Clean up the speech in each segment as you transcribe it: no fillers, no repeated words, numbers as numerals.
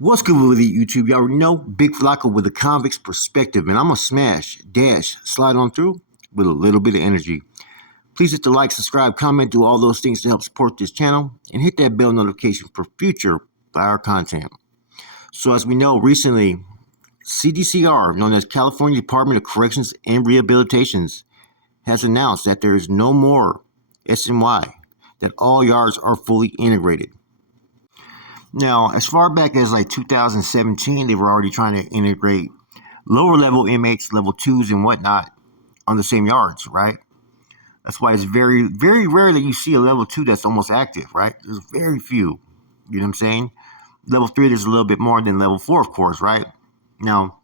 What's good with it, YouTube? Y'all already know Big Flacco with a convict's perspective, and I'm gonna smash, dash, slide on through with a little bit of energy. Please hit the like, subscribe, comment, do all those things to help support this channel, and hit that bell notification for future fire content. So, as we know, recently, Cdcr, known as California Department of Corrections and Rehabilitations, has announced that there is no more SNY, that all yards are fully integrated. Now, as far back as like 2017, they were already trying to integrate lower level inmates, level twos and whatnot, on the same yards, right? That's why it's very, very rare that you see a level two that's almost active, right? There's very few. You know what I'm saying? Level three, there's a little bit more than level four, of course, right? Now,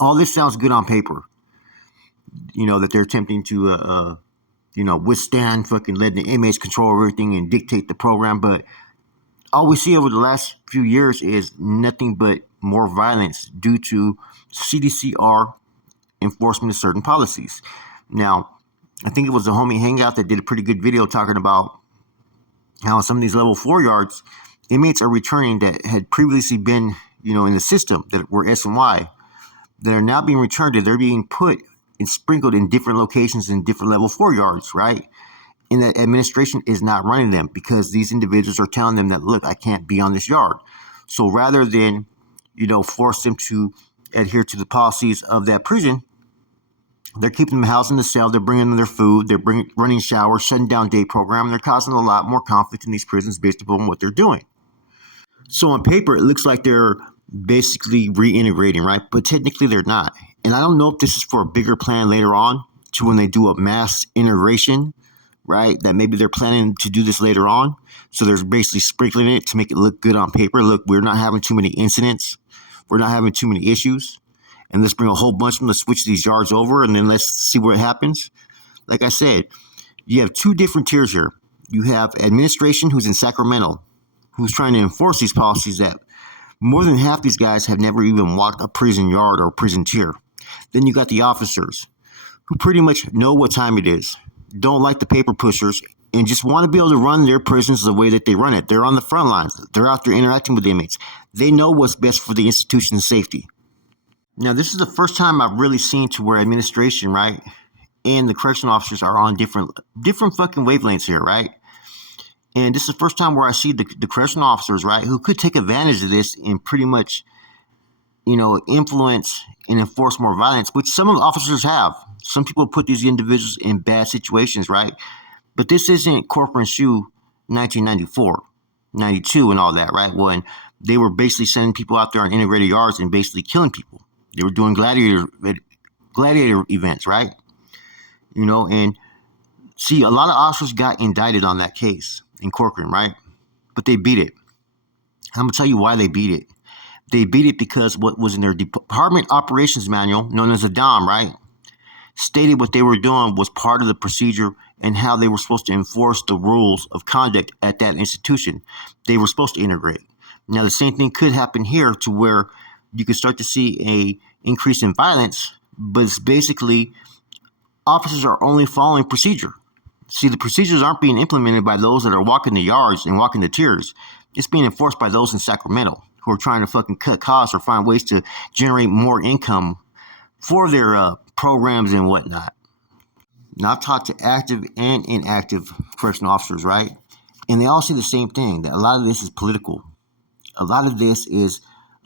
all this sounds good on paper. You know, that they're attempting to, withstand fucking letting the inmates control everything and dictate the program, but all we see over the last few years is nothing but more violence due to CDCR enforcement of certain policies. Now, I think it was the homie Hangout that did a pretty good video talking about how some of these level 4 yards, inmates are returning that had previously been, in the system that were SNY, that are now being returned, and they're being put and sprinkled in different locations in different level 4 yards, right? And that administration is not running them because these individuals are telling them that, look, I can't be on this yard. So rather than, force them to adhere to the policies of that prison, they're keeping them housed in the cell. They're bringing them their food. They're running showers, shutting down day program. And they're causing a lot more conflict in these prisons based upon what they're doing. So on paper, it looks like they're basically reintegrating, right? But technically, they're not. And I don't know if this is for a bigger plan later on to when they do a mass integration, right? That maybe they're planning to do this later on. So they're basically sprinkling it to make it look good on paper. Look, we're not having too many incidents. We're not having too many issues. And let's bring a whole bunch of them to switch these yards over, and then let's see what happens. Like I said, you have two different tiers here. You have administration, who's in Sacramento, who's trying to enforce these policies that more than half these guys have never even walked a prison yard or prison tier. Then you got the officers, who pretty much know what time it is, don't like the paper pushers, and just want to be able to run their prisons the way that they run it. They're on the front lines. They're out there interacting with the inmates. They know what's best for the institution's safety. Now, this is the first time I've really seen to where administration, right, and the correctional officers are on different fucking wavelengths here, right? And this is the first time where I see the correctional officers, right, who could take advantage of this and pretty much, influence and enforce more violence, which some of the officers have. Some people put these individuals in bad situations, right? But this isn't Corcoran Shoe 1994, 92 and all that, right? When they were basically sending people out there on integrated yards and basically killing people. They were doing gladiator events, right? And see, a lot of officers got indicted on that case in Corcoran, right? But they beat it. I'm going to tell you why they beat it. They beat it because what was in their department operations manual, known as a DOM, right, stated what they were doing was part of the procedure and how they were supposed to enforce the rules of conduct at that institution. They were supposed to integrate. Now, the same thing could happen here to where you could start to see a increase in violence, but it's basically officers are only following procedure. See, the procedures aren't being implemented by those that are walking the yards and walking the tiers. It's being enforced by those in Sacramento who are trying to fucking cut costs or find ways to generate more income for their programs and whatnot. Now, I've talked to active and inactive correctional officers, right? And they all say the same thing, that a lot of this is political. A lot of this is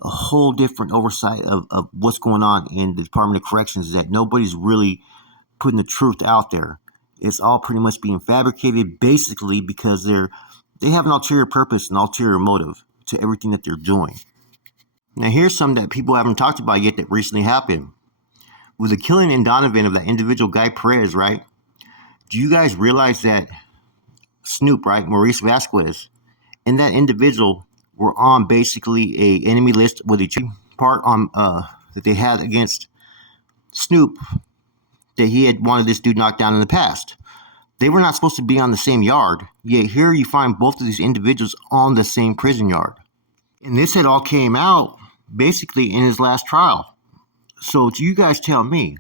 a whole different oversight of what's going on in the Department of Corrections, that nobody's really putting the truth out there. It's all pretty much being fabricated basically because they have an ulterior purpose, an ulterior motive to everything that they're doing. Now, here's something that people haven't talked about yet that recently happened. With the killing in Donovan of that individual Guy Perez, right? Do you guys realize that Snoop, right, Maurice Vasquez, and that individual were on basically a enemy list with a part on that they had against Snoop, that he had wanted this dude knocked down in the past. They were not supposed to be on the same yard, yet here you find both of these individuals on the same prison yard. And this had all came out basically in his last trial. So do you guys tell me,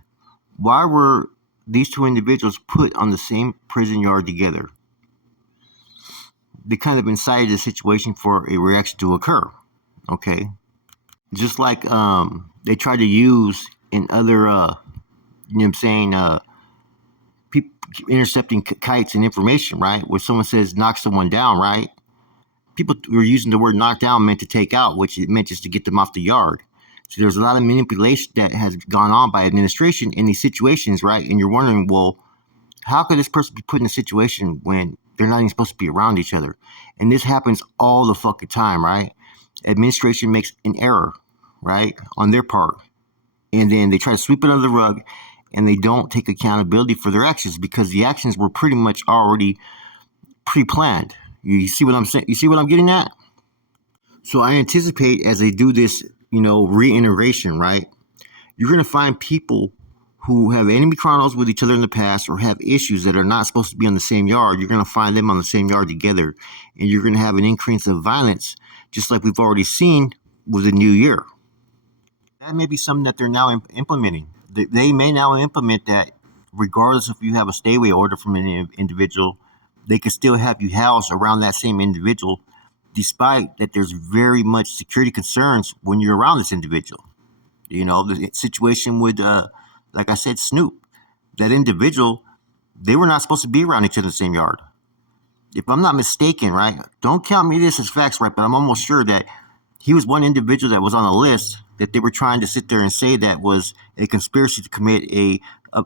why were these two individuals put on the same prison yard together? They kind of incited the situation for a reaction to occur, okay? Just like they try to use in other, you know what I'm saying, people intercepting kites and information, right? Where someone says knock someone down, right? People were using the word knock down meant to take out, which it meant just to get them off the yard. So there's a lot of manipulation that has gone on by administration in these situations, right? And you're wondering, well, how could this person be put in a situation when they're not even supposed to be around each other? And this happens all the fucking time, right? Administration makes an error, right, on their part. And then they try to sweep it under the rug and they don't take accountability for their actions because the actions were pretty much already pre-planned. You see what I'm saying? You see what I'm getting at? So I anticipate as they do this, reintegration, right? You're going to find people who have enemy chronos with each other in the past or have issues that are not supposed to be on the same yard. You're going to find them on the same yard together, and you're going to have an increase of violence, just like we've already seen with the new year. That may be something that they're now implementing. They may now implement that regardless if you have a stay away order from an individual, they can still have you housed around that same individual, despite that there's very much security concerns when you're around this individual. The situation with, like I said, Snoop, that individual, they were not supposed to be around each other in the same yard. If I'm not mistaken, right? Don't count me this as facts, right? But I'm almost sure that he was one individual that was on a list that they were trying to sit there and say that was a conspiracy to commit a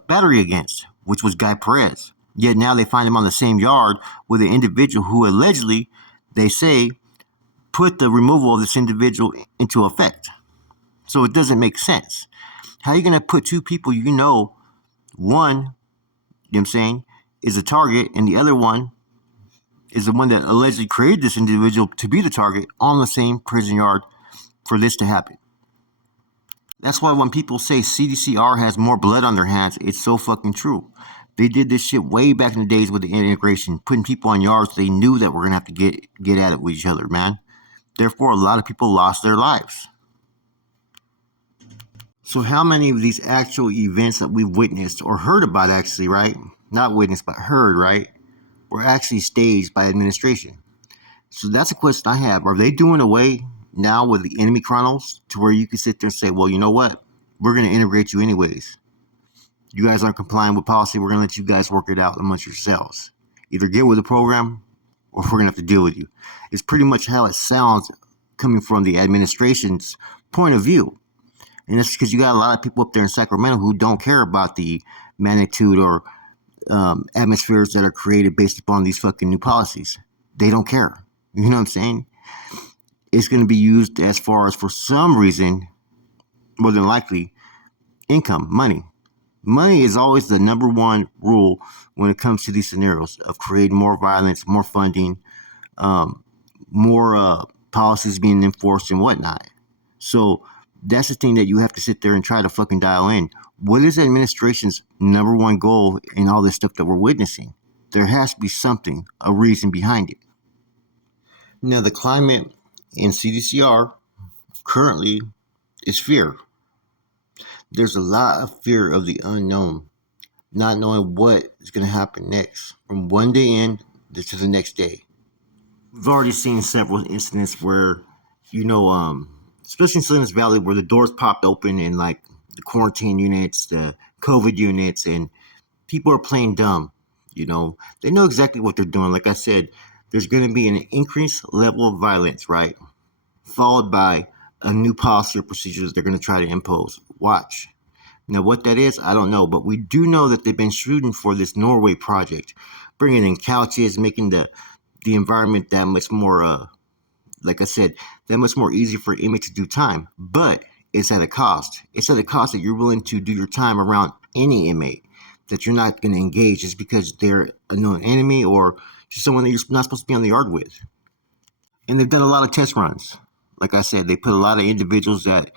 battery against, which was Guy Perez. Yet now they find him on the same yard with an individual who allegedly, they say, put the removal of this individual into effect. So it doesn't make sense. How are you going to put two people one, you know what I'm saying, is a target and the other one is the one that allegedly created this individual to be the target on the same prison yard for this to happen? That's why when people say CDCR has more blood on their hands, it's so fucking true. They did this shit way back in the days with the integration, putting people on yards they knew that we're going to have to get at it with each other, man. Therefore, a lot of people lost their lives. So how many of these actual events that we've witnessed or heard about actually, right? Not witnessed, but heard, right? Were actually staged by administration? So that's a question I have. Are they doing away now with the enemy chronos to where you can sit there and say, well, you know what? We're going to integrate you anyways. You guys aren't complying with policy. We're going to let you guys work it out amongst yourselves. Either get with the program or we're going to have to deal with you. It's pretty much how it sounds coming from the administration's point of view. And that's because you got a lot of people up there in Sacramento who don't care about the magnitude or atmospheres that are created based upon these fucking new policies. They don't care. You know what I'm saying? It's going to be used as far as, for some reason, more than likely, income, money. Money is always the number one rule when it comes to these scenarios of creating more violence, more funding, more policies being enforced and whatnot. So that's the thing that you have to sit there and try to fucking dial in. What is the administration's number one goal in all this stuff that we're witnessing? There has to be something, a reason behind it. Now, the climate in CDCR currently is fear. There's a lot of fear of the unknown, not knowing what is going to happen next from one day in to the next day. We've already seen several incidents where, especially in Salinas Valley, where the doors popped open and like the quarantine units, the COVID units, and people are playing dumb. They know exactly what they're doing. Like I said, there's going to be an increased level of violence, right? Followed by a new policy or procedures they're going to try to impose. Watch. Now, what that is, I don't know, but we do know that they've been shooting for this Norway project, bringing in couches, making the environment that much more, like I said, that much more easy for inmates to do time. But it's at a cost. It's at a cost that you're willing to do your time around any inmate, that you're not going to engage just because they're a known enemy or just someone that you're not supposed to be on the yard with. And they've done a lot of test runs. Like I said, they put a lot of individuals that,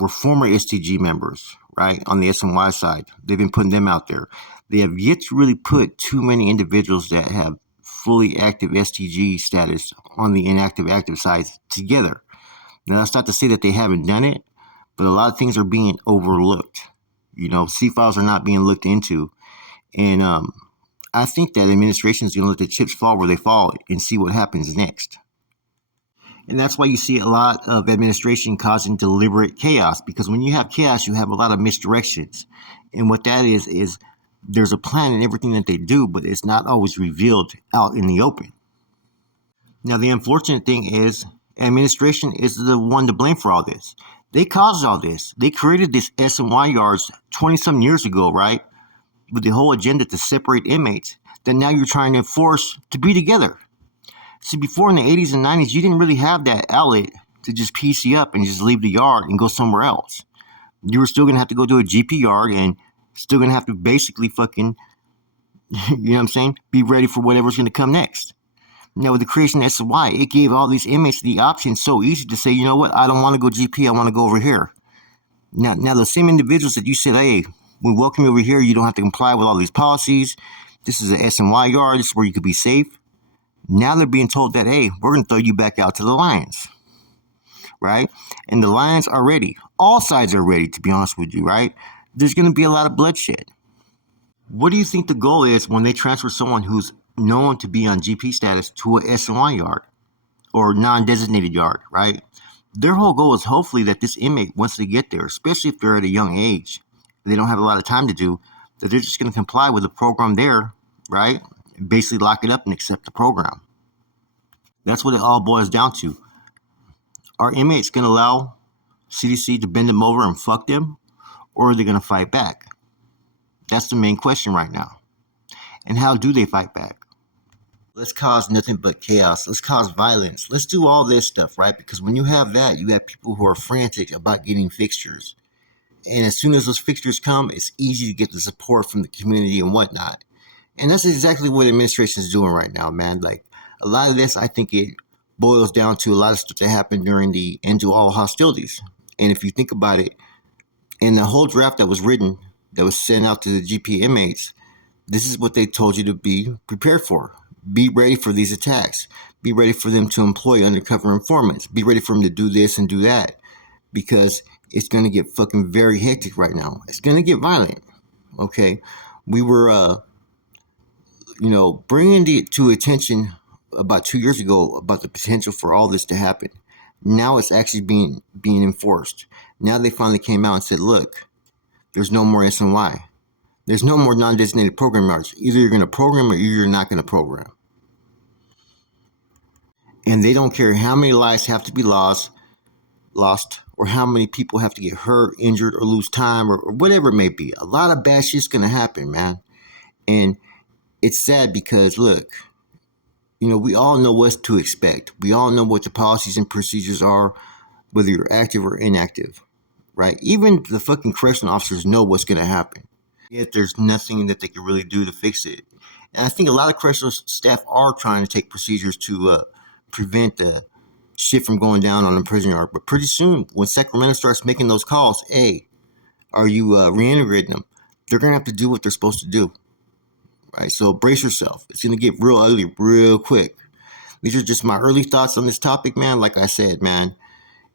were former STG members, right, on the SNY side. They've been putting them out there. They have yet to really put too many individuals that have fully active STG status on the inactive active sides together. Now, that's not to say that they haven't done it, but a lot of things are being overlooked. C-files are not being looked into. And I think that administration is going to let the chips fall where they fall and see what happens next. And that's why you see a lot of administration causing deliberate chaos, because when you have chaos, you have a lot of misdirections. And what that is there's a plan in everything that they do, but it's not always revealed out in the open. Now, the unfortunate thing is, administration is the one to blame for all this. They caused all this. They created this S&Y yards 20 some years ago, right? With the whole agenda to separate inmates that now you're trying to enforce to be together. See, before in the 80s and 90s, you didn't really have that outlet to just PC up and just leave the yard and go somewhere else. You were still going to have to go to a GP yard and still going to have to basically fucking, you know what I'm saying, be ready for whatever's going to come next. Now, with the creation of S&Y, it gave all these inmates the option so easy to say, you know what, I don't want to go GP, I want to go over here. Now the same individuals that you said, hey, we welcome you over here, you don't have to comply with all these policies, this is an S&Y yard, this is where you could be safe. Now they're being told that, hey, we're going to throw you back out to the lions, right? And the lions are ready. All sides are ready, to be honest with you, right? There's going to be a lot of bloodshed. What do you think the goal is when they transfer someone who's known to be on GP status to a S&Y yard or non-designated yard, right? Their whole goal is hopefully that this inmate, once they get there, especially if they're at a young age, they don't have a lot of time to do, that they're just going to comply with the program there, right? Basically lock it up and accept the program. That's what it all boils down to. Are inmates going to allow CDC to bend them over and fuck them, or are they going to fight back? That's the main question right now. And how do they fight back? Let's cause nothing but chaos. Let's cause violence. Let's do all this stuff, right? Because when you have that, you have people who are frantic about getting fixtures. And as soon as those fixtures come, it's easy to get the support from the community and whatnot. And that's exactly what administration is doing right now, man. Like, a lot of this, I think it boils down to a lot of stuff that happened during the end to all hostilities. And if you think about it, in the whole draft that was written, that was sent out to the GP inmates, this is what they told you to be prepared for. Be ready for these attacks. Be ready for them to employ undercover informants. Be ready for them to do this and do that. Because it's going to get fucking very hectic right now. It's going to get violent. Okay? We were, bringing it to attention about 2 years ago about the potential for all this to happen. Now it's actually being enforced. Now they finally came out and said, look, there's no more S&Y. There's no more non-designated program yards. Either you're going to program or you're not going to program. And they don't care how many lives have to be lost, or how many people have to get hurt, injured, or lose time, or whatever it may be. A lot of bad shit's going to happen, man. And it's sad because, look, we all know what to expect. We all know what the policies and procedures are, whether you're active or inactive, right? Even the fucking correctional officers know what's going to happen. Yet there's nothing that they can really do to fix it. And I think a lot of correctional staff are trying to take procedures to prevent the shit from going down on the prison yard. But pretty soon, when Sacramento starts making those calls, hey, are you reintegrating them? They're going to have to do what they're supposed to do. Right? So brace yourself. It's going to get real ugly real quick. These are just my early thoughts on this topic, man. Like I said, man,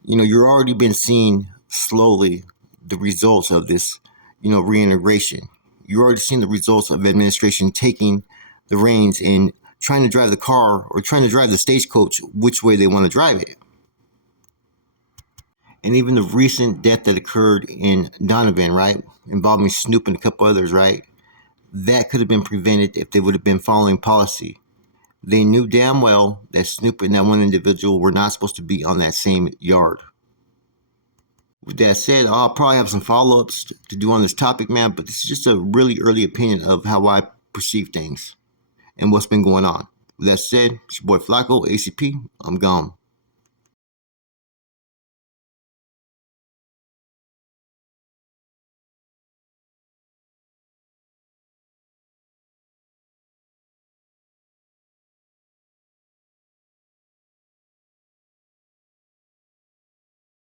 you're already been seeing slowly the results of this, reintegration. You're already seeing the results of administration taking the reins and trying to drive the car or trying to drive the stagecoach which way they want to drive it. And even the recent death that occurred in Donovan, right, involving Snoop and a couple others, right, that could have been prevented if they would have been following policy. They knew damn well that Snoop and that one individual were not supposed to be on that same yard. With that said, I'll probably have some follow-ups to do on this topic, man, but this is just a really early opinion of how I perceive things and what's been going on. With that said, it's your boy Flacco, ACP. I'm gone.